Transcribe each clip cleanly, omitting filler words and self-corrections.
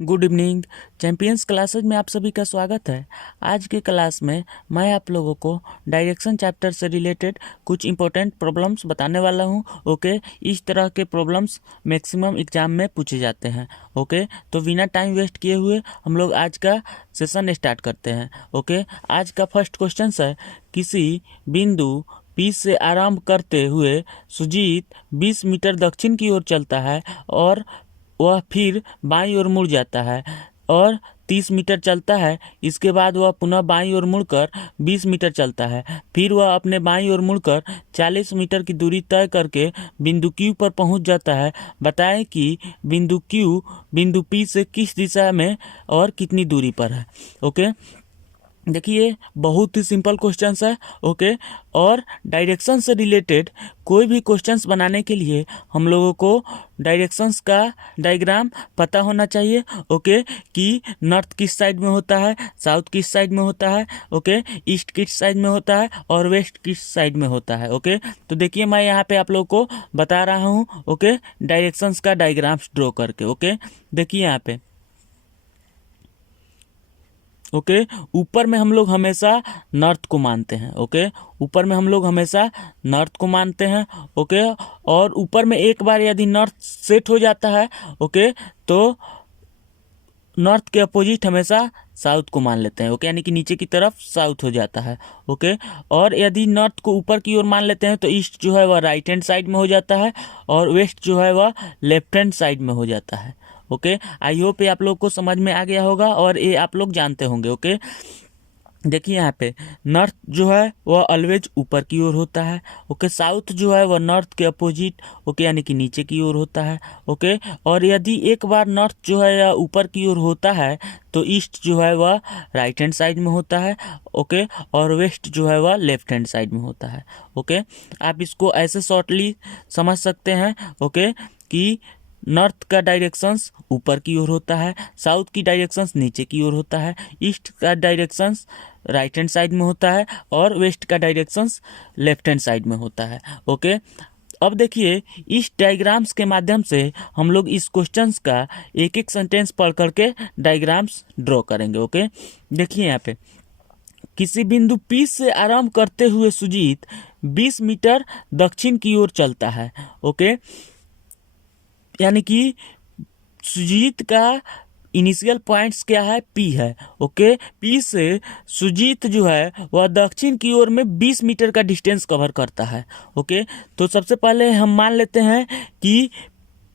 Good evening. Champions classes में आप सभी का स्वागत है। आज के क्लास में मैं आप लोगों को डायरेक्शन चैप्टर से रिलेटेड कुछ इंपॉर्टेंट प्रॉब्लम्स बताने वाला हूं। ओके, इस तरह के प्रॉब्लम्स मैक्सिमम एग्जाम में पूछे जाते हैं। ओके, तो बिना टाइम वेस्ट किए हुए हम लोग आज का सेशन स्टार्ट करते हैं। ओके, आज का फर्स्ट क्वेश्चन है, किसी बिंदु P से आरंभ करते हुए सुजीत 20 मीटर दक्षिण की ओर चलता है और वह फिर बाईं ओर मुड़ जाता है और 30 मीटर चलता है। इसके बाद वह पुनः बाईं ओर मुड़कर 20 मीटर चलता है। फिर वह अपने बाईं ओर मुड़कर 40 मीटर की दूरी तय करके बिंदु Q पर पहुंच जाता है। बताएं कि बिंदु Q बिंदु P से किस दिशा में और कितनी दूरी पर है। ओके, देखिए बहुत ही सिंपल क्वेश्चंस है। ओके, और डायरेक्शन से रिलेटेड कोई भी क्वेश्चंस बनाने के लिए हम लोगों को डायरेक्शंस का डायग्राम पता होना चाहिए। ओके, कि नॉर्थ किस साइड में होता है, साउथ किस साइड में होता है, ओके, ईस्ट किस साइड में होता है और वेस्ट किस साइड में होता है। ओके, तो देखिए मैं यहाँ पे आप लोगों को बता रहा हूँ। ओके, डायरेक्शंस का डायग्राम्स ड्रॉ करके। ओके, देखिए यहाँ पे। ओके, ऊपर में हम लोग हमेशा नॉर्थ को मानते हैं। ओके, ऊपर में हम लोग हमेशा नॉर्थ को मानते हैं। ओके, और ऊपर में एक बार यदि नॉर्थ सेट हो जाता है, ओके, तो नॉर्थ के अपोजिट हमेशा साउथ को मान लेते हैं। ओके, यानी कि नीचे की तरफ साउथ हो जाता है। ओके, और यदि नॉर्थ को ऊपर की ओर मान लेते हैं तो ईस्ट जो है वह राइट हैंड साइड में हो जाता है और वेस्ट जो है वह लेफ्ट हैंड साइड में हो जाता है। ओके, आई होप ये आप लोग को समझ में आ गया होगा और ये आप लोग जानते होंगे। ओके, देखिए यहाँ पे नॉर्थ जो है वह ऑलवेज ऊपर की ओर होता है। ओके, साउथ जो है वह नॉर्थ के अपोजिट, ओके, यानी कि नीचे की ओर होता है। ओके, और यदि एक बार नॉर्थ जो है या ऊपर की ओर होता है तो ईस्ट जो है वह राइट हैंड साइड में होता है। ओके, और वेस्ट जो है वह लेफ्ट हैंड साइड में होता है। ओके, आप इसको ऐसे शॉर्टली समझ सकते हैं। ओके, कि नॉर्थ का डायरेक्शंस ऊपर की ओर होता है, साउथ की डायरेक्शंस नीचे की ओर होता है, ईस्ट का डायरेक्शंस राइट हैंड साइड में होता है और वेस्ट का डायरेक्शंस लेफ्ट हैंड साइड में होता है। ओके, अब देखिए इस डायग्राम्स के माध्यम से हम लोग इस क्वेश्चंस का एक एक सेंटेंस पढ़ करके डायग्राम्स ड्रॉ करेंगे। ओके, देखिए यहाँ पे, किसी बिंदु P से आरंभ करते हुए सुजीत 20 मीटर दक्षिण की ओर चलता है। ओके, यानी कि सुजीत का इनिशियल पॉइंट्स क्या है, P है। ओके, P से सुजीत जो है वह दक्षिण की ओर में 20 मीटर का डिस्टेंस कवर करता है। ओके, तो सबसे पहले हम मान लेते हैं कि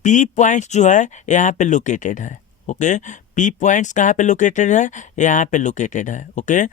P पॉइंट्स जो है यहाँ पे लोकेटेड है। ओके, P पॉइंट्स कहाँ पे लोकेटेड है, यहाँ पे लोकेटेड है। ओके,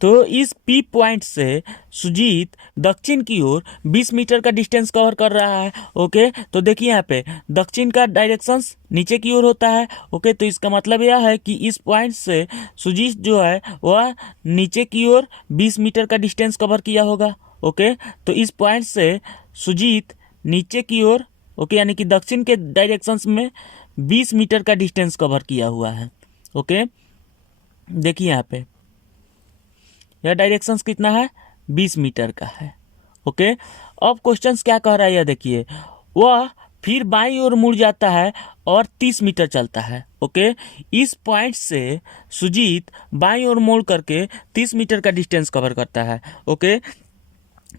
तो इस P पॉइंट से सुजीत दक्षिण की ओर 20 मीटर का डिस्टेंस कवर कर रहा है। ओके, तो देखिए यहाँ पे दक्षिण का डायरेक्शंस नीचे की ओर होता है। ओके, तो इसका मतलब यह है कि इस पॉइंट से सुजीत जो है वह नीचे की ओर 20 मीटर का डिस्टेंस कवर किया होगा। ओके, तो इस पॉइंट से सुजीत नीचे की ओर, ओके, यानी कि दक्षिण के डायरेक्शंस में 20 मीटर का डिस्टेंस कवर किया हुआ है। ओके, देखिए यहाँ पे यह डायरेक्शंस कितना है, 20 मीटर का है। ओके, अब क्वेश्चंस क्या कह रहा है, यह देखिए, वह फिर बाईं ओर मुड़ जाता है और 30 मीटर चलता है। ओके, इस पॉइंट से सुजीत बाईं ओर मुड़ करके 30 मीटर का डिस्टेंस कवर करता है। ओके,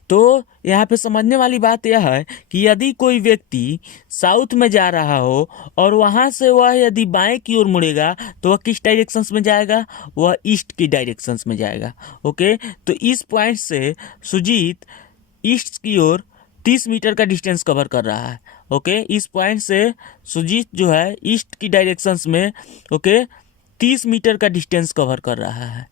तो यहाँ पे समझने वाली बात यह है कि यदि कोई व्यक्ति साउथ में जा रहा हो और वहाँ से वह यदि बाएं की ओर मुड़ेगा तो वह किस डायरेक्शंस में जाएगा, वह ईस्ट की डायरेक्शंस में जाएगा। ओके, तो इस पॉइंट से सुजीत ईस्ट की ओर 30 मीटर का डिस्टेंस कवर कर रहा है। ओके, इस पॉइंट से सुजीत जो है ईस्ट की डायरेक्शंस में, ओके, 30 मीटर का डिस्टेंस कवर कर रहा है,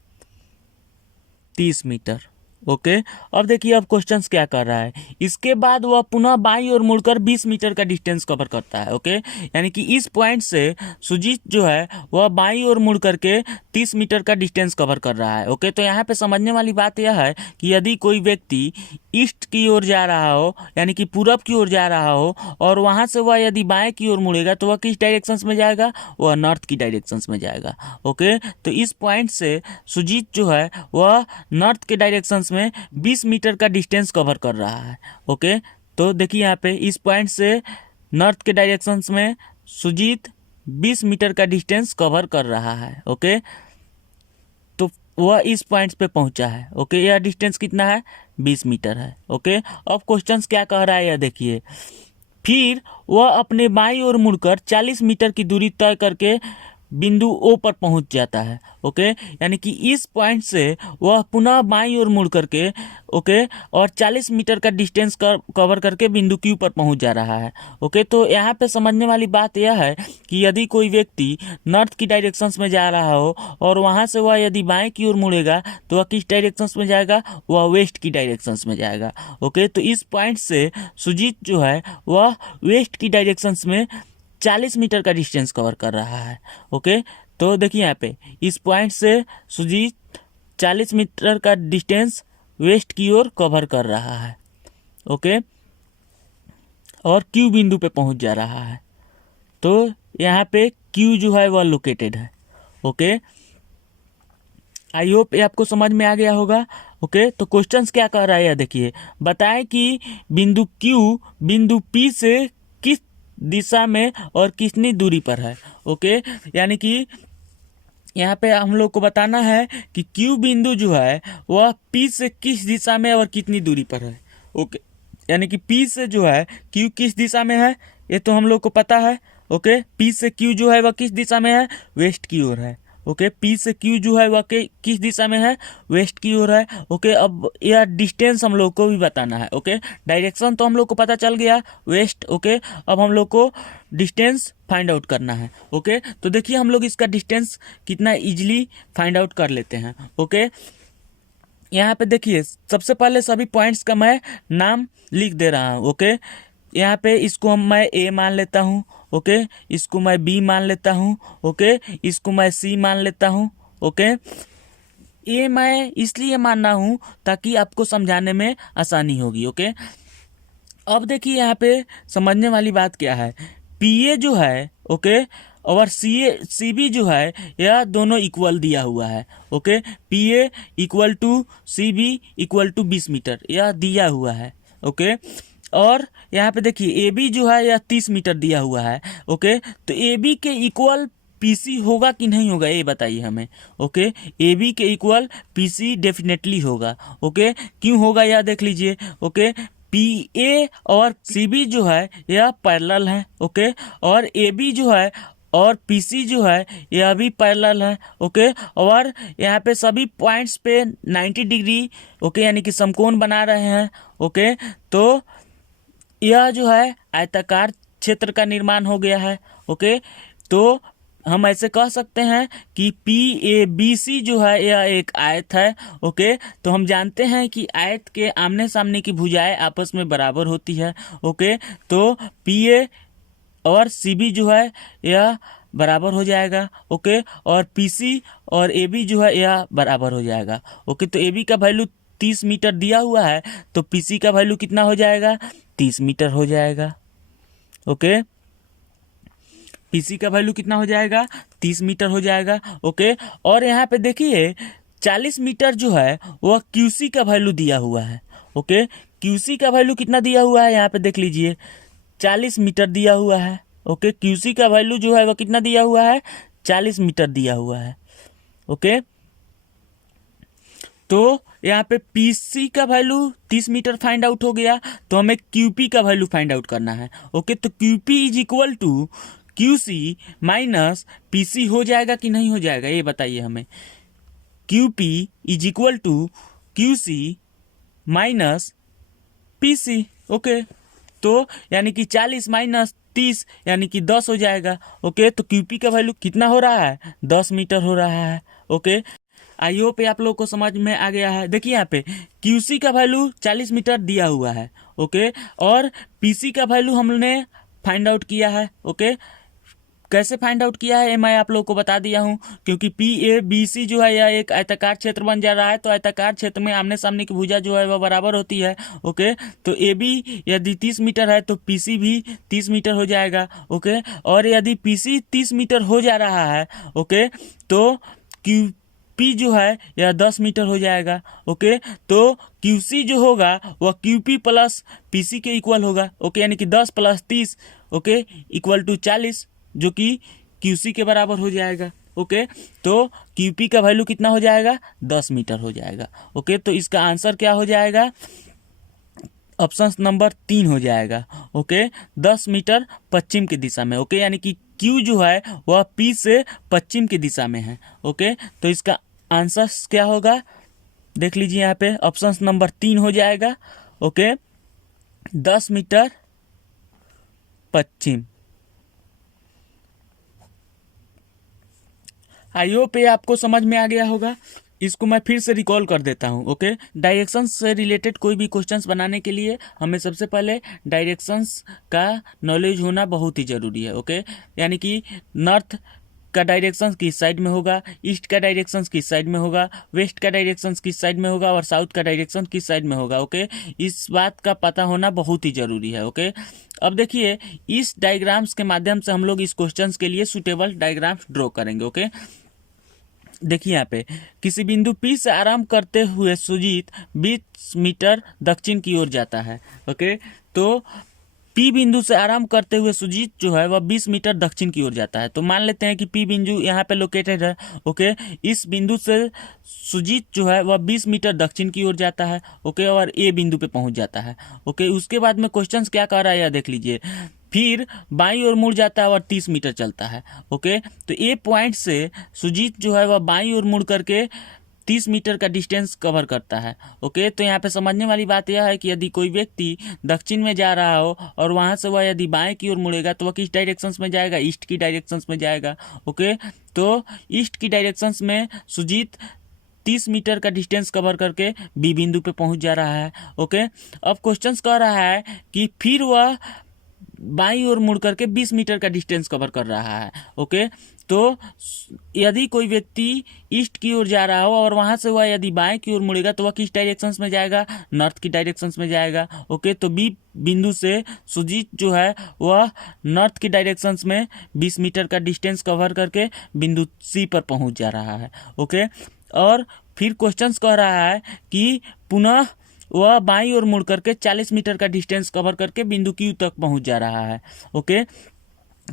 30 मीटर। ओके, अब देखिए अब क्वेश्चंस क्या कर रहा है, इसके बाद वह पुनः बाईं ओर मुड़कर 20 मीटर का डिस्टेंस कवर करता है। ओके, यानी कि इस पॉइंट से सुजीत जो है वह बाईं ओर मुड़ करके 30 मीटर का डिस्टेंस कवर कर रहा है। ओके, तो यहाँ पे समझने वाली बात यह है कि यदि कोई व्यक्ति ईस्ट की ओर जा रहा हो, यानी कि पूरब की ओर जा रहा हो और वहाँ से वह यदि बाएं की ओर मुड़ेगा तो वह किस डायरेक्शंस में जाएगा, वह नॉर्थ की डायरेक्शंस में जाएगा। ओके, तो इस पॉइंट से सुजीत जो है वह नॉर्थ के डायरेक्शंस में 20 मीटर का डिस्टेंस कवर कर रहा है। ओके, तो देखिए यहाँ पे इस पॉइंट से नॉर्थ के डायरेक्शंस में सुजीत 20 मीटर का डिस्टेंस कवर कर रहा है। ओके, तो वह इस पॉइंट्स पे पहुंचा है। ओके, यह डिस्टेंस कितना है? 20 मीटर है। ओके, अब क्वेश्चंस क्या कह रहा है यह देखिए। फिर वह अपने बाईं ओर मुड़कर 40 मीटर की दूरी तय करके बिंदु ओ पर पहुंच जाता है। ओके, यानी कि इस पॉइंट से वह पुनः बाईं ओर मुड़ करके ओके और 40 मीटर का डिस्टेंस कवर करके बिंदु क्यू पर पहुंच जा रहा है। ओके, तो यहाँ पे समझने वाली बात यह है कि यदि कोई व्यक्ति नॉर्थ की डायरेक्शंस में जा रहा हो और वहाँ से वह यदि बाएं की ओर मुड़ेगा तो वह किस डायरेक्शंस में जाएगा? वह वेस्ट की डायरेक्शंस में जाएगा। ओके, तो इस पॉइंट से सुजीत जो है वह वेस्ट की डायरेक्शंस में 40 मीटर का डिस्टेंस कवर कर रहा है। ओके, तो देखिए यहाँ पे इस पॉइंट से सुजीत 40 मीटर का डिस्टेंस वेस्ट की ओर कवर कर रहा है। ओके, और क्यू बिंदु पे पहुंच जा रहा है। तो यहाँ पे क्यू जो है वह लोकेटेड है। ओके, आई होप ये आपको समझ में आ गया होगा। ओके, तो क्वेश्चंस क्या कह रहा है यह देखिए। बताएं कि बिंदु क्यू बिंदु पी से किस दिशा में और कितनी दूरी पर है। ओके, यानी कि यहाँ पे हम लोग को बताना है कि क्यू बिंदु जो है वह पी से किस दिशा में और कितनी दूरी पर है। ओके, यानी कि पी से जो है क्यू किस दिशा में है ये तो हम लोग को पता है। ओके, पी से क्यू जो है वह किस दिशा में है? वेस्ट की ओर है। ओके, पी से क्यू जो है वह किस दिशा में है? वेस्ट की ओर है। ओके, अब यह डिस्टेंस हम लोग को भी बताना है। ओके, डायरेक्शन तो हम लोग को पता चल गया वेस्ट। ओके, अब हम लोग को डिस्टेंस फाइंड आउट करना है। ओके, तो देखिए हम लोग इसका डिस्टेंस कितना इजीली फाइंड आउट कर लेते हैं। ओके, यहाँ पे देखिए सबसे पहले सभी पॉइंट्स का मैं नाम लिख दे रहा हूँ। ओके, यहाँ पे इसको मैं ए मान लेता हूँ। ओके, इसको मैं बी मान लेता हूँ। ओके, इसको मैं सी मान लेता हूँ। ओके, ये मैं इसलिए मानना हूँ ताकि आपको समझाने में आसानी होगी। ओके, अब देखिए यहाँ पे समझने वाली बात क्या है। पी ए जो है ओके और सी बी जो है यह दोनों इक्वल दिया हुआ है। Okay, P A equal to C B equal to 20 metre यह दिया हुआ है। ओके, और यहाँ पे देखिए ए बी जो है यह 30 मीटर दिया हुआ है। ओके, तो ए बी के इक्वल पीसी होगा कि नहीं होगा ये बताइए हमें। ओके, ए बी के इक्वल पीसी डेफिनेटली होगा। ओके, क्यों होगा यह देख लीजिए। ओके, पी ए और सी बी जो है यह पैरेलल है। ओके, और ए बी जो है और पी सी जो है यह भी पैरेलल है। ओके, और यहाँ पे सभी पॉइंट्स पे 90 डिग्री ओके यानी कि समकोण बना रहे हैं। ओके, तो यह जो है आयताकार क्षेत्र का निर्माण हो गया है। ओके, तो हम ऐसे कह सकते हैं कि पी ए बी सी जो है यह एक आयत है। ओके, तो हम जानते हैं कि आयत के आमने सामने की भुजाएं आपस में बराबर होती है। ओके, तो पी ए और सी बी जो है यह बराबर हो जाएगा। ओके, और पी सी और ए बी जो है यह बराबर हो जाएगा। ओके, तो ए बी का वैल्यू 30 मीटर दिया हुआ है तो पी सी का वैल्यू कितना हो जाएगा? 30 मीटर हो जाएगा। ओके, पीसी का वैल्यू कितना हो जाएगा? 30 मीटर हो जाएगा। ओके, और यहाँ पे देखिए 40 मीटर जो है वह क्यूसी का वैल्यू दिया हुआ है। ओके, क्यूसी का वैल्यू कितना दिया हुआ है यहाँ पे देख लीजिए 40 मीटर दिया हुआ है। ओके, क्यूसी का वैल्यू जो है वह कितना दिया हुआ है? 40 मीटर दिया हुआ है। ओके, तो यहाँ पे पीसी का वैल्यू 30 मीटर फाइंड आउट हो गया तो हमें क्यूपी का वैल्यू फाइंड आउट करना है। ओके, तो Q P is equal to Q C minus P C हो जाएगा कि नहीं हो जाएगा ये बताइए हमें। Q P is equal to Q C minus P C. Okay, तो यानी कि 40 माइनस 30 यानी कि 10 हो जाएगा। ओके, तो क्यूपी का वैल्यू कितना हो रहा है? 10 मीटर हो रहा है। ओके, आई होप आप लोग को समझ में आ गया है। देखिए यहाँ पे क्यूसी का वैल्यू 40 मीटर दिया हुआ है। ओके, और पीसी का वैल्यू हमने फाइंड आउट किया है। ओके, कैसे फाइंड आउट किया है मैं आप लोग को बता दिया हूँ। क्योंकि पी ए बी सी जो है यह एक आयताकार क्षेत्र बन जा रहा है तो आयताकार क्षेत्र में आमने सामने की भुजा जो है वह बराबर होती है। ओके, तो ए बी यदि 30 मीटर है तो पी सी भी 30 मीटर हो जाएगा। ओके, और यदि पी सी 30 मीटर हो जा रहा है ओके तो क्यू पी जो है यह 10 मीटर हो जाएगा। ओके, तो क्यूसी जो होगा वह क्यूपी प्लस पीसी के इक्वल होगा। ओके, यानी कि 10 प्लस 30 ओके इक्वल टू 40 जो कि QC के बराबर हो जाएगा। ओके, तो QP का वैल्यू कितना हो जाएगा, 10 मीटर हो जाएगा। ओके, तो इसका आंसर क्या हो जाएगा, ऑप्शन नंबर 3 हो जाएगा। ओके, 10 मीटर पश्चिम की दिशा में। ओके, यानी कि Q जो है वह P से पश्चिम की दिशा में है। ओके, तो इसका आंसर क्या होगा, देख लीजिए यहाँ पे ऑप्शन नंबर 3 हो जाएगा। ओके, 10 मीटर पश्चिम। आई होप ये आपको समझ में आ गया होगा। इसको मैं फिर से रिकॉल कर देता हूँ। ओके, डायरेक्शंस से रिलेटेड कोई भी क्वेश्चंस बनाने के लिए हमें सबसे पहले डायरेक्शंस का नॉलेज होना बहुत ही ज़रूरी है। ओके, यानी कि नॉर्थ का डायरेक्शन किस साइड में होगा, ईस्ट का डायरेक्शन किस साइड में होगा, वेस्ट का डायरेक्शन किस साइड में होगा और साउथ का डायरेक्शन किस साइड में होगा। ओके, इस बात का पता होना बहुत ही ज़रूरी है। ओके, अब देखिए इस डायग्राम्स के माध्यम से हम लोग इस क्वेश्चन के लिए सुटेबल डायग्राम्स ड्रॉ करेंगे। ओके, देखिए यहाँ पे किसी बिंदु P से आरंभ करते हुए सुजीत 20 मीटर दक्षिण की ओर जाता है। ओके, तो P बिंदु से आरंभ करते हुए सुजीत जो है वह 20 मीटर दक्षिण की ओर जाता है। तो मान लेते हैं कि P बिंदु यहाँ पे लोकेटेड है। ओके, इस बिंदु से सुजीत जो है वह 20 मीटर दक्षिण की ओर जाता है। ओके, और A बिंदु पे पहुंच जाता है। ओके, उसके बाद में क्वेश्चंस क्या कह रहा है यह देख लीजिए। फिर बाईं ओर मुड़ जाता है और 30 मीटर चलता है। ओके, तो ए पॉइंट से सुजीत जो है वह बाईं ओर मुड़ करके 30 मीटर का डिस्टेंस कवर करता है। ओके, तो यहाँ पे समझने वाली बात यह है कि यदि कोई व्यक्ति दक्षिण में जा रहा हो और वहाँ से वह यदि बाएं की ओर मुड़ेगा तो वह किस डायरेक्शंस में जाएगा, ईस्ट की डायरेक्शंस में जाएगा। ओके, तो ईस्ट की डायरेक्शंस में सुजीत 30 मीटर का डिस्टेंस कवर करके बी बिंदु पे पहुंच जा रहा है। ओके, अब क्वेश्चंस कह रहा है कि फिर वह बाईं ओर मुड़ करके 20 मीटर का डिस्टेंस कवर कर रहा है। ओके, तो यदि कोई व्यक्ति ईस्ट की ओर जा रहा हो और वहां से वह यदि बाएं की ओर मुड़ेगा तो वह किस डायरेक्शंस में जाएगा, नॉर्थ की डायरेक्शंस में जाएगा। ओके, तो बी बिंदु से सुजीत जो है वह नॉर्थ की डायरेक्शंस में 20 मीटर का डिस्टेंस कवर करके बिंदु सी पर पहुंच जा रहा है। ओके, और फिर क्वेश्चंस कह रहा है कि पुनः वह बाईं ओर मुड़ करके 40 मीटर का डिस्टेंस कवर करके बिंदु क्यू तक पहुंच जा रहा है। ओके,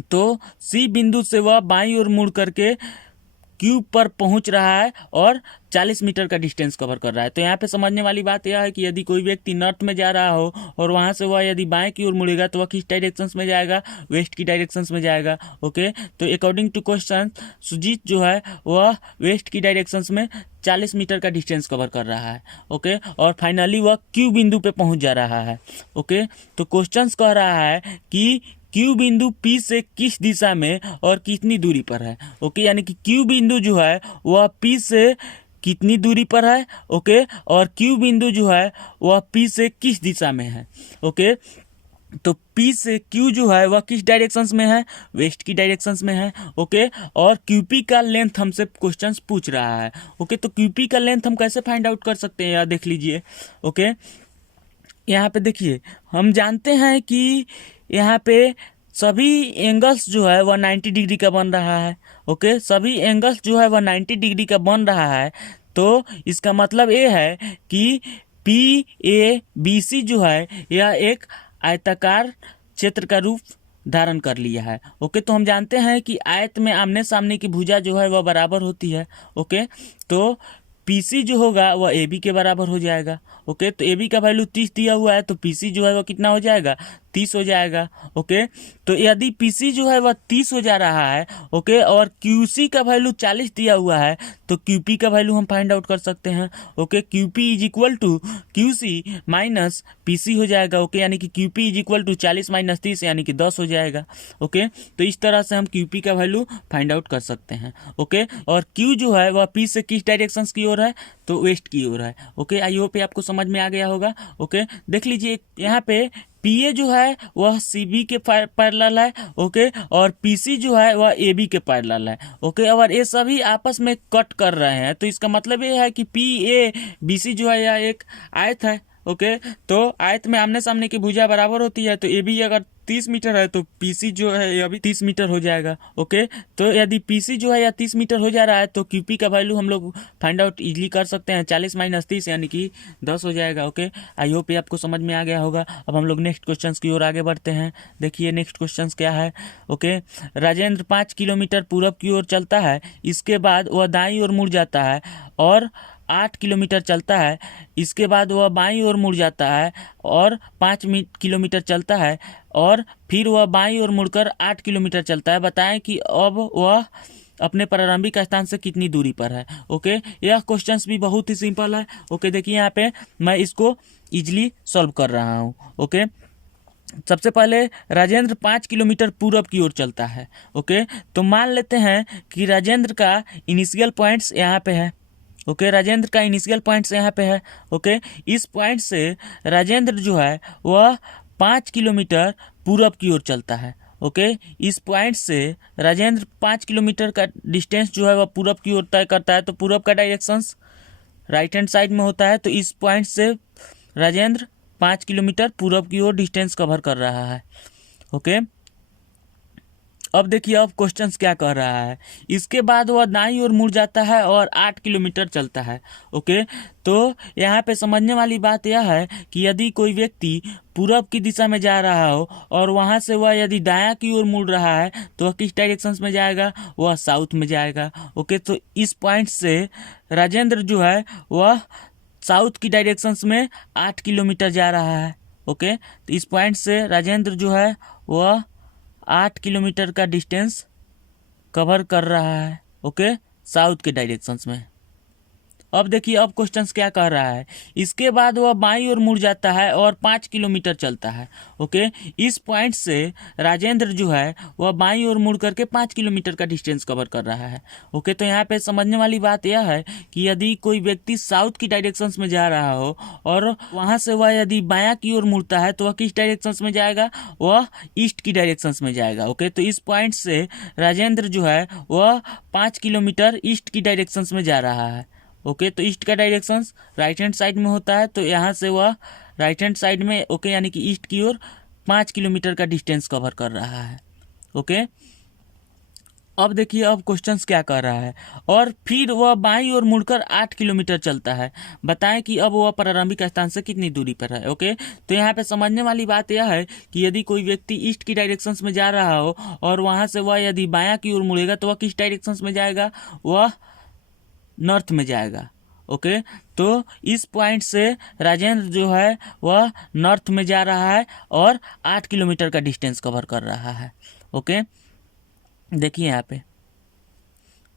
तो सी बिंदु से वह बाईं ओर मुड़ करके क्यू पर पहुंच रहा है और 40 मीटर का डिस्टेंस कवर कर रहा है। तो यहाँ पे समझने वाली बात यह है कि यदि कोई व्यक्ति नॉर्थ में जा रहा हो और वहां से वह यदि बाएं की ओर मुड़ेगा तो वह किस डायरेक्शंस में जाएगा, वेस्ट की डायरेक्शंस में जाएगा। ओके, तो अकॉर्डिंग टू क्वेश्चन सुजीत जो है वह वेस्ट की डायरेक्शंस में 40 मीटर का डिस्टेंस कवर कर रहा है। ओके, और फाइनली वह क्यू बिंदु पे पहुंच जा रहा है। ओके, तो क्वेश्चन कह रहा है कि क्यू बिंदु P से किस दिशा में और कितनी दूरी पर है। ओके, यानी कि क्यू बिंदु जो है वह P से कितनी दूरी पर है। ओके, और क्यू बिंदु जो है वह P से किस दिशा में है। ओके, तो P से Q जो है वह किस डायरेक्शंस में है, वेस्ट की डायरेक्शंस में है। ओके, और QP का लेंथ हमसे क्वेश्चंस पूछ रहा है। ओके, तो QP का लेंथ हम कैसे फाइंड आउट कर सकते हैं, यार देख लीजिए। ओके, यहाँ पे देखिए हम जानते हैं कि यहाँ पे सभी एंगल्स जो है वह 90 डिग्री का बन रहा है। ओके, सभी एंगल्स जो है वह 90 डिग्री का बन रहा है। तो इसका मतलब ये है कि PABC जो है यह एक आयताकार क्षेत्र का रूप धारण कर लिया है। ओके, तो हम जानते हैं कि आयत में आमने सामने की भुजा जो है वह बराबर होती है। ओके, तो PC जो होगा वह AB के बराबर हो जाएगा। ओके, तो AB का वैल्यू 30 दिया हुआ है तो PC जो है वह कितना हो जाएगा, 30 हो जाएगा। ओके, तो यदि PC जो है वह 30 हो जा रहा है, ओके, और QC का वैल्यू 40 दिया हुआ है तो QP का वैल्यू हम फाइंड आउट कर सकते हैं। Okay, QP is equal to QC minus PC हो जाएगा। ओके, यानी कि QP is equal to 40 minus 30 यानी कि 10 हो जाएगा। ओके, तो इस तरह से हम QP का वैल्यू फाइंड आउट कर सकते हैं। ओके, और Q जो है वह P से किस डायरेक्शन की ओर है, तो वेस्ट की ओर है। ओके, आई होप आपको समझ में आ गया होगा। ओके, देख लीजिए यहाँ पे PA जो है वह CB के पैरेलल है। ओके, और PC जो है वह AB के पैरेलल है। ओके, और ये सभी आपस में कट कर रहे हैं तो इसका मतलब ये है कि PABC जो है यह एक आयत है। ओके, तो आयत में आमने सामने की भुजा बराबर होती है तो AB अगर 30 मीटर है तो पीसी जो है ये अभी 30 मीटर हो जाएगा। ओके, तो यदि पीसी जो है या 30 मीटर हो जा रहा है तो क्यूपी का वैल्यू हम लोग फाइंड आउट इजीली कर सकते हैं। 40 माइनस 30 यानी कि 10 हो जाएगा। ओके, आई होप ये आपको समझ में आ गया होगा। अब हम लोग नेक्स्ट क्वेश्चन की ओर आगे बढ़ते हैं। देखिए नेक्स्ट क्वेश्चन क्या है। ओके, राजेंद्र 5 किलोमीटर पूरब की ओर चलता है, इसके बाद वह दाईं ओर मुड़ जाता है और 8 किलोमीटर चलता है। इसके बाद वह बाईं ओर मुड़ जाता है और 5 किलोमीटर चलता है और फिर वह बाईं ओर मुड़कर 8 किलोमीटर चलता है। बताएं कि अब वह अपने प्रारंभिक स्थान से कितनी दूरी पर है। ओके, यह क्वेश्चंस भी बहुत ही सिंपल है। ओके, देखिए यहाँ पे मैं इसको इजीली सॉल्व कर रहा हूँ। ओके, सबसे पहले राजेंद्र 5 किलोमीटर पूरब की ओर चलता है। ओके, तो मान लेते हैं कि राजेंद्र का इनिशियल पॉइंट्स यहाँ पे है। ओके, राजेंद्र का इनिशियल पॉइंट्स यहाँ पे है। ओके, इस पॉइंट से राजेंद्र जो है वह 5 किलोमीटर पूरब की ओर चलता है। ओके, इस पॉइंट से राजेंद्र 5 किलोमीटर का डिस्टेंस जो है वह पूरब की ओर तय करता है। तो पूरब का डायरेक्शंस राइट हैंड साइड में होता है। तो इस पॉइंट से राजेंद्र 5 किलोमीटर पूरब की ओर डिस्टेंस कवर कर रहा है। ओके, अब देखिए अब क्वेश्चंस क्या कह रहा है। इसके बाद वह दाईं ओर मुड़ जाता है और 8 किलोमीटर चलता है। ओके, तो यहाँ पे समझने वाली बात यह है कि यदि कोई व्यक्ति पूरब की दिशा में जा रहा हो और वहाँ से वह यदि दायां की ओर मुड़ रहा है तो वह किस डायरेक्शन में जाएगा, वह साउथ में जाएगा। ओके, तो इस पॉइंट से राजेंद्र जो है वह साउथ की डायरेक्शंस में 8 किलोमीटर जा रहा है। ओके, तो इस पॉइंट से राजेंद्र जो है वह 8 किलोमीटर का डिस्टेंस कवर कर रहा है। ओके, साउथ के डायरेक्शंस में। अब देखिए अब क्वेश्चंस क्या कह रहा है। इसके बाद वह बाईं ओर मुड़ जाता है और 5 किलोमीटर चलता है। ओके, इस पॉइंट से राजेंद्र जो है वह बाईं ओर मुड़ करके 5 किलोमीटर का डिस्टेंस कवर कर रहा है। ओके, तो यहाँ पे समझने वाली बात यह है कि यदि कोई व्यक्ति साउथ की डायरेक्शंस में जा रहा हो और वहाँ से वह यदि बायां की ओर मुड़ता है तो वह किस डायरेक्शंस में जाएगा, वह ईस्ट की डायरेक्शंस में जाएगा। ओके, तो इस पॉइंट से राजेंद्र जो है वह 5 किलोमीटर ईस्ट की डायरेक्शंस में जा रहा है। ओके, तो ईस्ट का डायरेक्शन राइट हैंड साइड में होता है। तो यहाँ से वह राइट हैंड साइड में ओके यानी कि ईस्ट की ओर 5 किलोमीटर का डिस्टेंस कवर कर रहा है। ओके, अब देखिए अब क्वेश्चंस क्या कर रहा है। और फिर वह बाईं ओर मुड़कर 8 किलोमीटर चलता है। बताएं कि अब वह प्रारंभिक स्थान से कितनी दूरी पर है। ओके, तो यहाँ पे समझने वाली बात यह है कि यदि कोई व्यक्ति ईस्ट की डायरेक्शंस में जा रहा हो और वहाँ से वह यदि बायां की ओर मुड़ेगा तो वह किस डायरेक्शंस में जाएगा, वह नॉर्थ में जाएगा। ओके, तो इस पॉइंट से राजेंद्र जो है वह नॉर्थ में जा रहा है और 8 किलोमीटर का डिस्टेंस कवर कर रहा है। ओके, देखिए यहाँ पे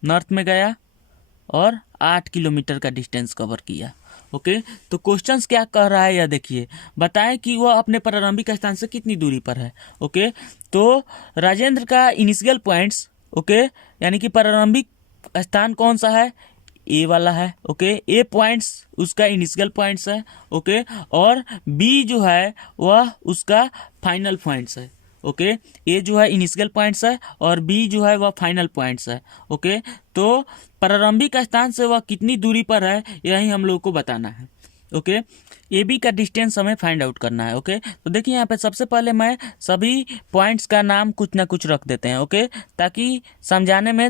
नॉर्थ में गया और 8 किलोमीटर का डिस्टेंस कवर किया। ओके, तो क्वेश्चंस क्या कह रहा है यह देखिए। बताएं कि वह अपने प्रारंभिक स्थान से कितनी दूरी पर है। ओके, तो राजेंद्र का इनिशियल पॉइंट्स ओके यानी कि प्रारंभिक स्थान कौन सा है, ए वाला है। ओके, ए पॉइंट्स उसका इनिशियल पॉइंट्स है। ओके, और बी जो है वह उसका फाइनल पॉइंट्स है। ओके, ए जो है इनिशियल पॉइंट्स है और बी जो है वह फाइनल पॉइंट्स है। ओके, तो प्रारंभिक स्थान से वह कितनी दूरी पर है यही हम लोग को बताना है। ओके, ए बी का डिस्टेंस हमें फाइंड आउट करना है। ओके, तो देखिए यहाँ पे सबसे पहले मैं सभी पॉइंट्स का नाम कुछ ना कुछ रख देते हैं। ओके, ताकि समझाने में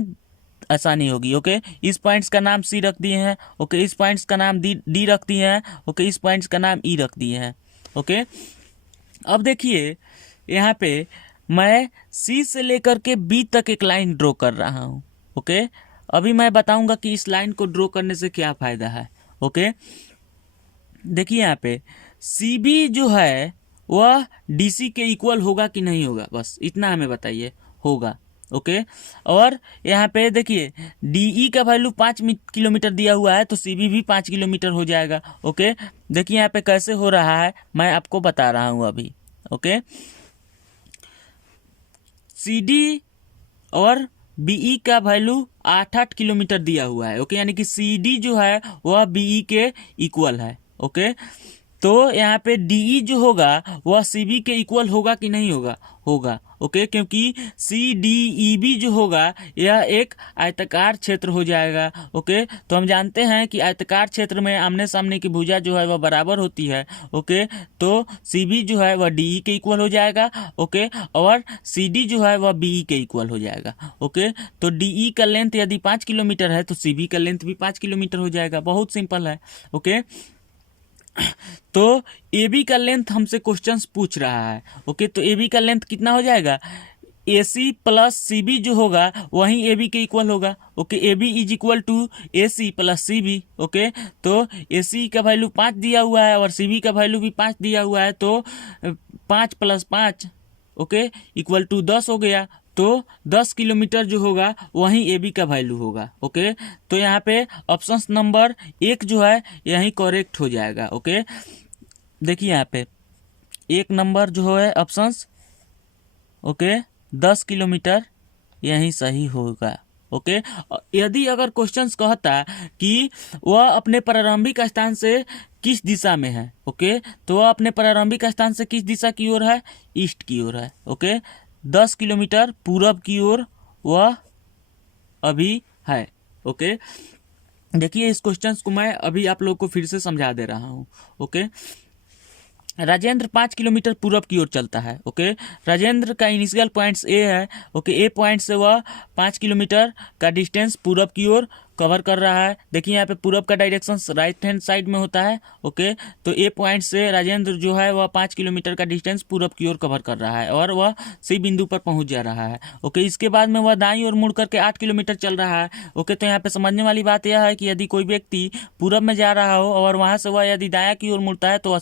आसानी होगी। ओके, इस पॉइंट्स का नाम सी रख दिए हैं। ओके, इस पॉइंट्स का नाम डी रख दिए हैं। ओके, इस पॉइंट्स का नाम ई रख दिए हैं। ओके, अब देखिए यहाँ पे मैं सी से लेकर के बी तक एक लाइन ड्रॉ कर रहा हूँ। ओके, अभी मैं बताऊंगा कि इस लाइन को ड्रॉ करने से क्या फायदा है। ओके, देखिए यहाँ पे सी बी जो है वह डी सी के इक्वल होगा कि नहीं होगा, बस इतना हमें बताइए। होगा। ओके, और यहाँ पे देखिए डीई का वैल्यू 5 किलोमीटर दिया हुआ है तो सीबी भी 5 किलोमीटर हो जाएगा। ओके, देखिए यहाँ पे कैसे हो रहा है मैं आपको बता रहा हूँ अभी। ओके, सीडी और बीई का वैल्यू 8-8 किलोमीटर दिया हुआ है। ओके, यानी कि सीडी जो है वह बीई के इक्वल है। ओके, तो यहाँ पे डीई जो होगा वह सीबी के इक्वल होगा कि नहीं होगा? होगा। ओके, क्योंकि सी डी ई बी जो होगा यह एक आयताकार क्षेत्र हो जाएगा। ओके, तो हम जानते हैं कि आयताकार क्षेत्र में आमने सामने की भुजा जो है वह बराबर होती है। ओके, तो सी बी जो है वह डी ई के इक्वल हो जाएगा। ओके, और सी डी जो है वह बी ई के इक्वल हो जाएगा। ओके, तो डी ई का लेंथ यदि 5 किलोमीटर है तो सी बी का लेंथ भी 5 किलोमीटर हो जाएगा। बहुत सिंपल है। ओके, तो ए बी का लेंथ हमसे क्वेश्चंस पूछ रहा है। ओके, तो ए बी का लेंथ कितना हो जाएगा? ए सी प्लस सी बी जो होगा वही ए बी के इक्वल होगा। Okay, A B is equal to A C plus C B. Okay, तो ए सी का वैल्यू 5 दिया हुआ है और सी बी का वैल्यू भी 5 दिया हुआ है, तो 5 प्लस 5 ओके इक्वल टू 10 हो गया। तो 10 किलोमीटर जो होगा वही ए बी का वैल्यू होगा। ओके, तो यहाँ पे ऑप्शन नंबर 1 जो है यही करेक्ट हो जाएगा। ओके, देखिए यहाँ पे 1 नंबर जो है ऑप्शंस ओके 10 किलोमीटर यही सही होगा। ओके, यदि अगर क्वेश्चंस कहता कि वह अपने प्रारंभिक स्थान से किस दिशा में है, ओके, तो वह अपने प्रारंभिक स्थान से किस दिशा की ओर है? ईस्ट की ओर है। ओके, 10 किलोमीटर पूरब की ओर वह अभी है। ओके, देखिए इस क्वेश्चंस को मैं अभी आप लोग को फिर से समझा दे रहा हूँ। ओके, राजेंद्र 5 किलोमीटर पूरब की ओर चलता है। ओके, राजेंद्र का इनिशियल पॉइंट्स ए है। ओके, ए पॉइंट से वह 5 किलोमीटर का डिस्टेंस पूरब की ओर कवर कर रहा है। देखिए यहाँ पे पूरब का डायरेक्शन राइट हैंड साइड में होता है। ओके, तो ए पॉइंट से राजेंद्र जो है वह 5 किलोमीटर का डिस्टेंस पूरब की ओर कवर कर रहा है और वह सी बिंदु पर पहुंच जा रहा है। ओके, इसके बाद में वह दाईं ओर मुड़ करके 8 किलोमीटर चल रहा है। ओके, तो यहाँ पे समझने वाली बात यह है कि यदि कोई व्यक्ति पूरब में जा रहा हो और वहां से वह यदि दायां की ओर मुड़ता है तो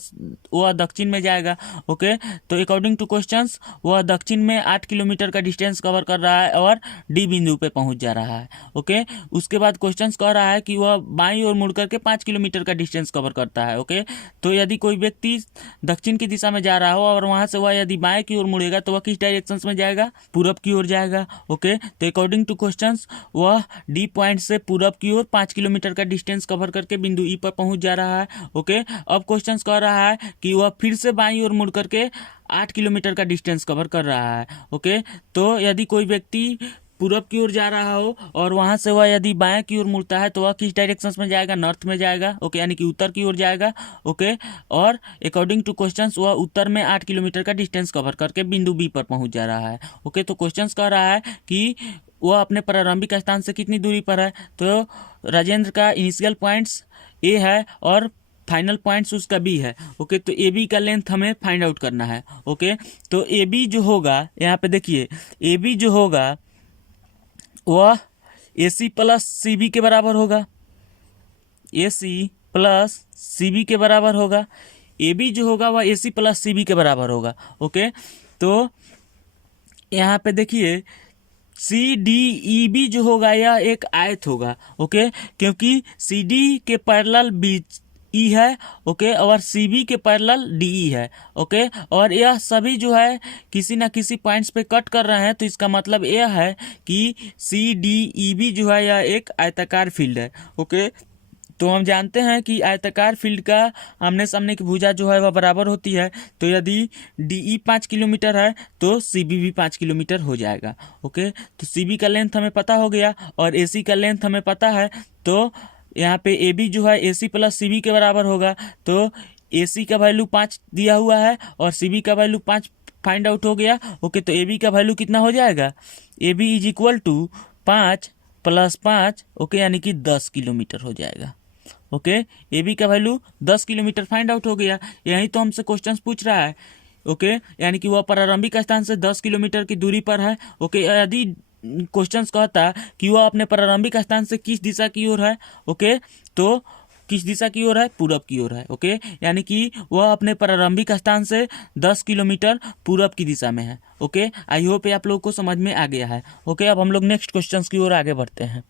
वह दक्षिण में जाएगा। ओके, तो अकॉर्डिंग टू क्वेश्चंस वह दक्षिण में 8 किलोमीटर का डिस्टेंस कवर कर रहा है और डी बिंदु पे पहुंच जा रहा है। ओके, उसके बाद क्वेश्चंस कह रहा है कि वह बाईं ओर मुड़ करके 5 किलोमीटर का डिस्टेंस कवर करता है। ओके, तो यदि कोई व्यक्ति दक्षिण की दिशा में जा रहा हो और वहां से वह यदि बाएं की ओर मुड़ेगा तो वह किस डायरेक्शन में जाएगा? पूरब की ओर जाएगा। ओके, तो अकॉर्डिंग टू क्वेश्चंस वह डी पॉइंट से पूरब की ओर 5 किलोमीटर का डिस्टेंस कवर करके बिंदु ई पर पहुंच जा रहा है। ओके, अब क्वेश्चंस कह रहा है कि वह फिर से बाईं ओर मुड़ करके 8 किलोमीटर का डिस्टेंस कवर कर रहा है। ओके, तो यदि कोई व्यक्ति पूरब की ओर जा रहा हो और वहां से वह यदि बाएं की ओर मुड़ता है तो वह किस डायरेक्शन में जाएगा? नॉर्थ में जाएगा। ओके, यानी कि उत्तर की ओर जाएगा। ओके, और अकॉर्डिंग टू क्वेश्चंस वह उत्तर में 8 किलोमीटर का डिस्टेंस कवर करके बिंदु बी पर पहुंच जा रहा है। ओके, तो क्वेश्चंस कह रहा है कि वह अपने प्रारंभिक स्थान से कितनी दूरी पर है? तो राजेंद्र का इनिशियल पॉइंट्स ए है और फाइनल पॉइंट्स उसका बी है। ओके, तो ए बी का लेंथ हमें फाइंड आउट करना है। ओके, तो ए बी जो होगा यहाँ पे देखिए ए बी जो होगा वह ए सी प्लस सी बी के बराबर होगा। ए सी प्लस सी बी के बराबर होगा। ए बी जो होगा वह ए सी प्लस सी बी के बराबर होगा। ओके, तो यहाँ पे देखिए सी डी ई बी जो होगा यह एक आयत होगा। ओके, क्योंकि सी डी के पैरेलल बी ई है। ओके, और सी बी के पैरेलल डी ई है। ओके, और यह सभी जो है किसी ना किसी पॉइंट्स पे कट कर रहे हैं, तो इसका मतलब यह है कि सी डी ई बी जो है यह एक आयताकार फील्ड है। ओके, तो हम जानते हैं कि आयताकार फील्ड का आमने सामने की भुजा जो है वह बराबर होती है। तो यदि डी ई 5 किलोमीटर है तो सी बी भी 5 किलोमीटर हो जाएगा। ओके, तो सी बी का लेंथ हमें पता हो गया और ए सी का लेंथ हमें पता है। तो यहाँ पे ए बी जो है ए सी प्लस सी बी के बराबर होगा। तो ए सी का वैल्यू 5 दिया हुआ है और सी बी का वैल्यू 5 फाइंड आउट हो गया। ओके, तो ए बी का वैल्यू कितना हो जाएगा? A B is equal to 5 plus 5 okay, यानी कि 10 किलोमीटर हो जाएगा। ओके, ए बी का वैल्यू 10 किलोमीटर फाइंड आउट हो गया। यही तो हमसे क्वेश्चन पूछ रहा है। ओके, यानी कि वह प्रारंभिक स्थान से 10 किलोमीटर की दूरी पर है। ओके, यदि क्वेश्चंस कहता कि वह अपने प्रारंभिक स्थान से किस दिशा की ओर है? ओके, तो किस दिशा की ओर है? पूरब की ओर है। ओके, यानी कि वह अपने प्रारंभिक स्थान से 10 किलोमीटर पूरब की दिशा में है। ओके, आई होप आप लोग को समझ में आ गया है। ओके, अब हम लोग नेक्स्ट क्वेश्चंस की ओर आगे बढ़ते हैं।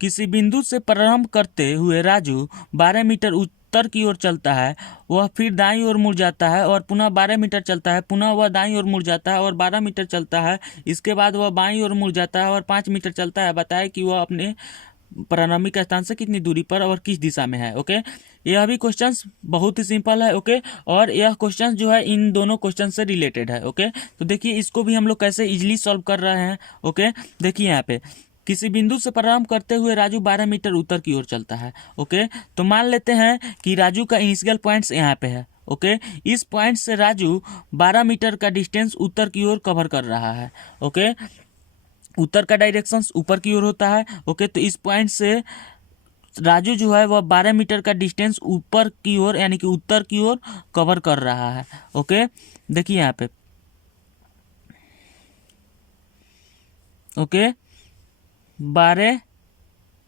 किसी बिंदु से प्रारंभ करते हुए राजू 12 मीटर उत्तर की ओर चलता है, वह फिर दाईं ओर मुड़ जाता है और पुनः 12 मीटर चलता है, पुनः वह दाईं ओर मुड़ जाता है और 12 मीटर चलता है, इसके बाद वह बाईं ओर मुड़ जाता है और 5 मीटर चलता है। बताए कि वह अपने प्रारंभिक स्थान से कितनी दूरी पर और किस दिशा में है। ओके, यह भी क्वेश्चन बहुत ही सिंपल है। ओके, और यह क्वेश्चन जो है इन दोनों क्वेश्चन से रिलेटेड है। ओके, तो देखिए इसको भी हम लोग कैसे इजीली सॉल्व कर रहे हैं। ओके, देखिए यहाँ पे किसी बिंदु से प्रारंभ करते हुए राजू 12 मीटर उत्तर की ओर चलता है। ओके, तो मान लेते हैं कि राजू का इनिशियल पॉइंट्स यहाँ पे है। ओके, इस पॉइंट से राजू 12 मीटर का डिस्टेंस उत्तर की ओर कवर कर रहा है। ओके, उत्तर का डायरेक्शन ऊपर की ओर होता है। ओके, तो इस पॉइंट से राजू जो है वह 12 मीटर का डिस्टेंस ऊपर की ओर यानी कि उत्तर की ओर कवर कर रहा है। ओके, देखिए यहाँ पे ओके 12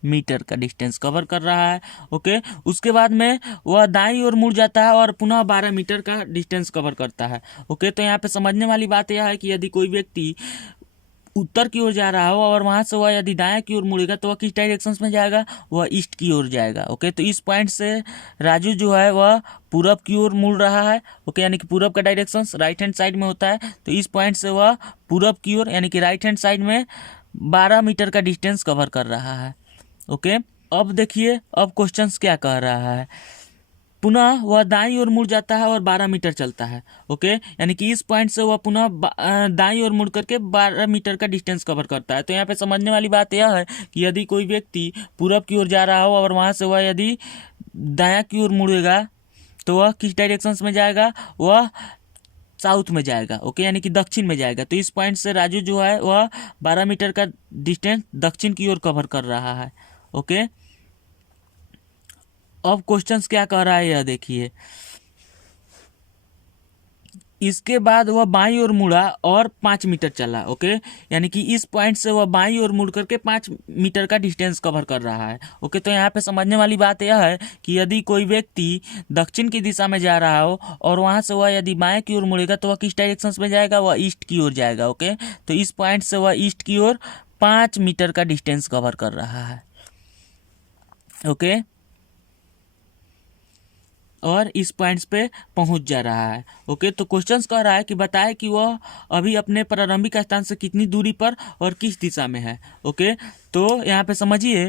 मीटर का डिस्टेंस कवर कर रहा है। ओके, उसके बाद में वह दाईं ओर मुड़ जाता है और पुनः 12 मीटर का डिस्टेंस कवर करता है। ओके, तो यहाँ पे समझने वाली बात यह है कि यदि कोई व्यक्ति उत्तर की ओर जा रहा हो और वहां से वह यदि दाएं की ओर मुड़ेगा तो वह किस डायरेक्शन में जाएगा, वह ईस्ट की ओर जाएगा। ओके, तो इस पॉइंट से राजू जो है वह पूरब की ओर मुड़ रहा है। ओके, यानी कि पूरब का डायरेक्शन राइट हैंड साइड में होता है, तो इस पॉइंट से वह पूरब की ओर यानी कि राइट हैंड साइड में 12 मीटर का डिस्टेंस कवर कर रहा है। ओके, अब देखिए अब क्वेश्चन क्या कह रहा है, पुनः वह दाईं ओर मुड़ जाता है और 12 मीटर चलता है। ओके, यानी कि इस पॉइंट से वह पुनः दाईं ओर मुड़ करके 12 मीटर का डिस्टेंस कवर करता है। तो यहाँ पे समझने वाली बात यह है कि यदि कोई व्यक्ति पूरब की ओर जा रहा हो और वहां से वह यदि दायां की ओर मुड़ेगा तो वह किस डायरेक्शन में जाएगा, वह साउथ में जाएगा। ओके, यानी कि दक्षिण में जाएगा। तो इस पॉइंट से राजू जो है वह 12 मीटर का डिस्टेंस दक्षिण की ओर कवर कर रहा है। ओके, अब क्वेश्चंस क्या कह रहा है यह देखिए, इसके बाद वह बाईं ओर मुड़ा और 5 मीटर चला। ओके, यानी कि इस पॉइंट से वह बाईं ओर मुड़ करके 5 मीटर का डिस्टेंस कवर कर रहा है। ओके, तो यहाँ पे समझने वाली बात यह है कि यदि कोई व्यक्ति दक्षिण की दिशा में जा रहा हो और वहां से वह यदि बाएं की ओर मुड़ेगा तो वह किस डायरेक्शन में जाएगा, वह ईस्ट की ओर जाएगा। ओके, तो इस पॉइंट से वह ईस्ट की ओर 5 मीटर का डिस्टेंस कवर कर रहा है। ओके, और इस पॉइंट्स पे पहुंच जा रहा है। ओके, तो क्वेश्चंस कह रहा है कि बताए कि वह अभी अपने प्रारंभिक स्थान से कितनी दूरी पर और किस दिशा में है। ओके, तो यहाँ पे समझिए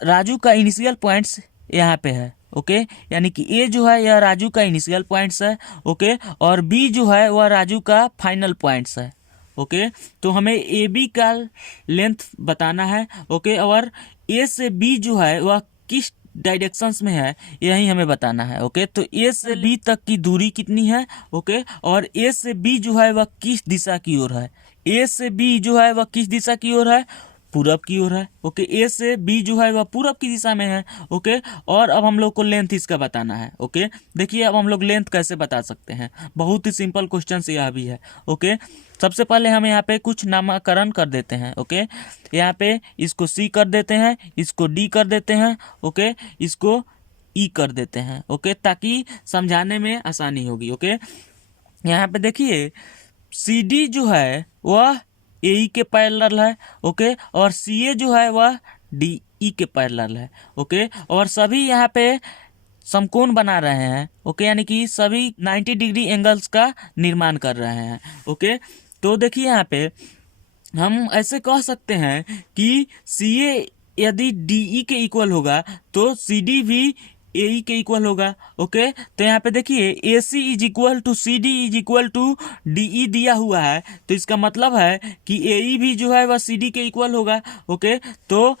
राजू का इनिशियल पॉइंट्स यहाँ पे है। ओके, यानी कि ए जो है यह राजू का इनिशियल पॉइंट्स है। ओके, और बी जो है वह राजू का फाइनल पॉइंट्स है। ओके, तो हमें ए बी का लेंथ बताना है। ओके, और ए से बी जो है वह किस डायरेक्शंस में है यही हमें बताना है। ओके, तो ए से बी तक की दूरी कितनी है। ओके, और ए से बी जो है वह किस दिशा की ओर है, ए से बी जो है वह किस दिशा की ओर है, पूरब की ओर है। ओके, ए से बी जो है वह पूरब की दिशा में है। ओके, और अब हम लोग को लेंथ इसका बताना है। ओके, देखिए अब हम लोग लेंथ कैसे बता सकते हैं, बहुत ही सिंपल क्वेश्चन यह भी है। ओके, सबसे पहले हम यहाँ पे कुछ नामकरण कर देते हैं। ओके, यहाँ पे इसको सी कर देते हैं, इसको डी कर देते हैं। ओके, इसको ई कर देते हैं। ओके, ताकि समझाने में आसानी होगी। ओके, यहाँ पे देखिए सी डी जो है वह ए ई के पैरेलल है। ओके, और सी ए जो है वह डी ई के पैरेलल है। ओके, और सभी यहाँ पे समकोण बना रहे हैं। ओके, यानी कि सभी 90 डिग्री एंगल्स का निर्माण कर रहे हैं। ओके, तो देखिए यहाँ पे हम ऐसे कह सकते हैं कि सी ए यदि डी ई के इक्वल होगा तो सी डी भी ए ई के इक्वल होगा। ओके, तो यहाँ पे देखिए A C is equal to C D is equal to D E दिया हुआ है, तो इसका मतलब है कि ए ई भी जो है वह सी डी के इक्वल होगा। ओके, तो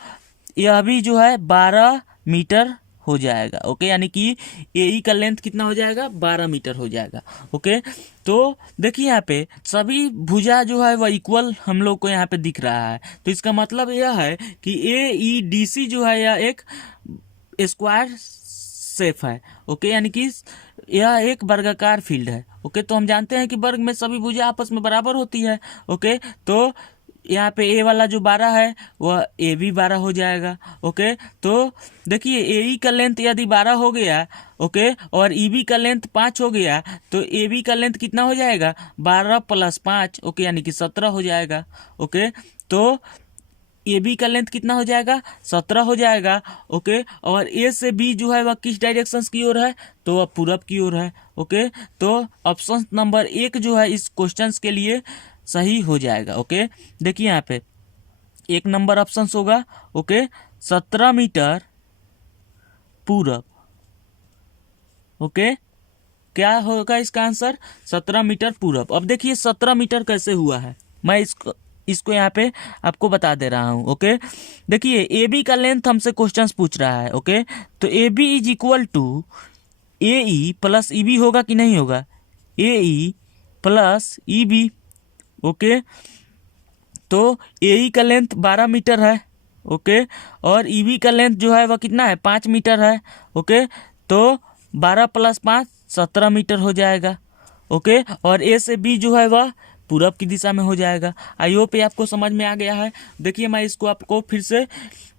यह भी जो है 12 मीटर हो जाएगा। ओके, यानी कि ए ई का लेंथ कितना हो जाएगा, 12 मीटर हो जाएगा। ओके, तो देखिए यहाँ पे सभी भुजा जो है वह इक्वल हम लोग को यहाँ पे दिख रहा है, तो इसका मतलब यह है कि ए ई डी सी जो है यह एक स्क्वायर शेप है। ओके, यानी कि यह एक वर्गाकार फील्ड है। ओके, तो हम जानते हैं कि वर्ग में सभी भुजा आपस में बराबर होती है। ओके, तो यहाँ पे ए वाला जो 12 है वह ए भी 12 हो जाएगा। ओके, तो देखिए ए ई का लेंथ यदि 12 हो गया, ओके, और ई बी का लेंथ 5 हो गया, तो ए बी का लेंथ कितना हो जाएगा, 12 + 5। ओके, यानी कि 17 हो जाएगा। ओके, तो ए बी का लेंथ कितना हो जाएगा, 17 हो जाएगा। ओके, और ए से बी जो है वह किस डायरेक्शन की ओर है, तो वह पूरब की ओर है। ओके, तो ऑप्शन नंबर 1 जो है इस क्वेश्चन के लिए सही हो जाएगा। ओके, देखिए यहाँ पे 1 नंबर ऑप्शन होगा। ओके, 17 मीटर पूरब। ओके, क्या होगा इसका आंसर? 17 मीटर पूरब। अब देखिए 17 मीटर कैसे हुआ है, मैं इसको यहाँ पे आपको बता दे रहा हूँ। ओके, देखिए ए बी का लेंथ हमसे क्वेश्चन पूछ रहा है। ओके, तो A B is equal to A E plus E B होगा कि नहीं होगा? A E plus E B. Okay, तो ए ई का लेंथ 12 मीटर है। ओके, और ई बी का लेंथ जो है वह कितना है? 5 मीटर है। ओके, तो 12 प्लस 5 17 मीटर हो जाएगा। ओके, और ए से बी जो है वह पूरब की दिशा में हो जाएगा। आई होप ये आपको समझ में आ गया है। देखिए मैं इसको आपको फिर से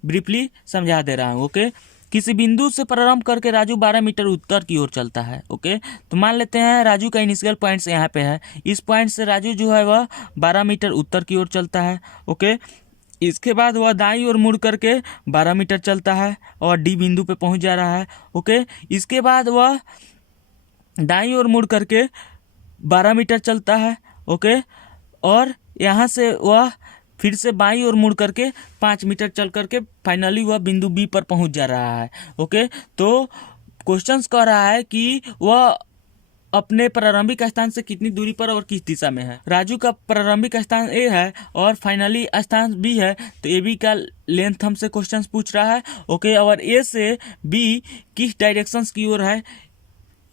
ब्रीफली समझा दे रहा हूँ। ओके, किसी बिंदु से प्रारंभ करके राजू 12 मीटर उत्तर की ओर चलता है। ओके, तो मान लेते हैं राजू का इनिशियल पॉइंट यहाँ पे है। इस पॉइंट से राजू जो है वह 12 मीटर उत्तर की ओर चलता है। ओके, इसके बाद वह दाईं ओर मुड़ करके 12 मीटर चलता है और डी बिंदु पे पहुंच जा रहा है। ओके, इसके बाद वह दाईं ओर मुड़ करके 12 मीटर चलता है। ओके, और यहाँ से वह फिर से बाईं ओर मुड़ करके 5 मीटर चल करके फाइनली वह बिंदु बी पर पहुंच जा रहा है। ओके, तो क्वेश्चंस कह रहा है कि वह अपने प्रारंभिक स्थान से कितनी दूरी पर और किस दिशा में है। राजू का प्रारंभिक स्थान ए है और फाइनली स्थान बी है, तो ए बी का लेंथ हमसे क्वेश्चन पूछ रहा है। ओके, और ए से बी किस डायरेक्शंस की ओर है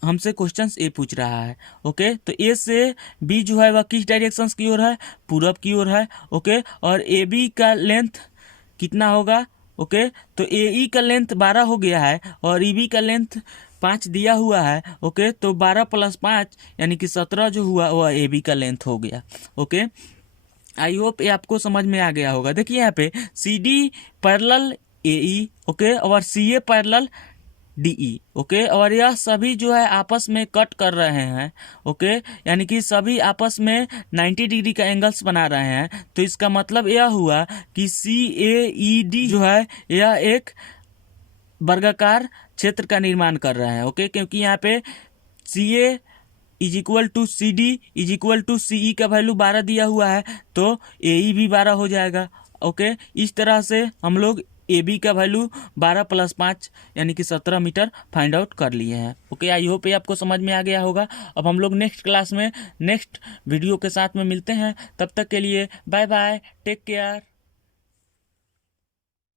हमसे क्वेश्चंस ए पूछ रहा है। ओके, तो ए से बी जो है वह किस डायरेक्शंस की ओर है? पूरब की ओर है। ओके, और ए बी का लेंथ कितना होगा? ओके, तो ए ई का लेंथ 12 हो गया है और ई बी का लेंथ 5 दिया हुआ है। ओके, तो 12 प्लस 5 यानी कि 17 जो हुआ वह ए बी का लेंथ हो गया। ओके, आई होप ये आपको समझ में आ गया होगा। देखिए यहाँ पे C D parallel A E. Okay, और C A parallel D E. Okay, और यह सभी जो है आपस में कट कर रहे हैं। ओके, यानी कि सभी आपस में 90 डिग्री का एंगल्स बना रहे हैं। तो इसका मतलब यह हुआ कि सी ए ई डी जो है यह एक वर्गाकार क्षेत्र का निर्माण कर रहे हैं। ओके, क्योंकि यहाँ पे C A is equal to C D is equal to C E का वैल्यू 12 दिया हुआ है, तो ए ई भी 12 हो जाएगा। ओके, इस तरह से हम लोग ए बी का वैल्यू 12 प्लस 5 यानी कि 17 मीटर फाइंड आउट कर लिए हैं। ओके, आई होप ये आपको समझ में आ गया होगा। अब हम लोग नेक्स्ट क्लास में नेक्स्ट वीडियो के साथ में मिलते हैं। तब तक के लिए बाय बाय, टेक केयर।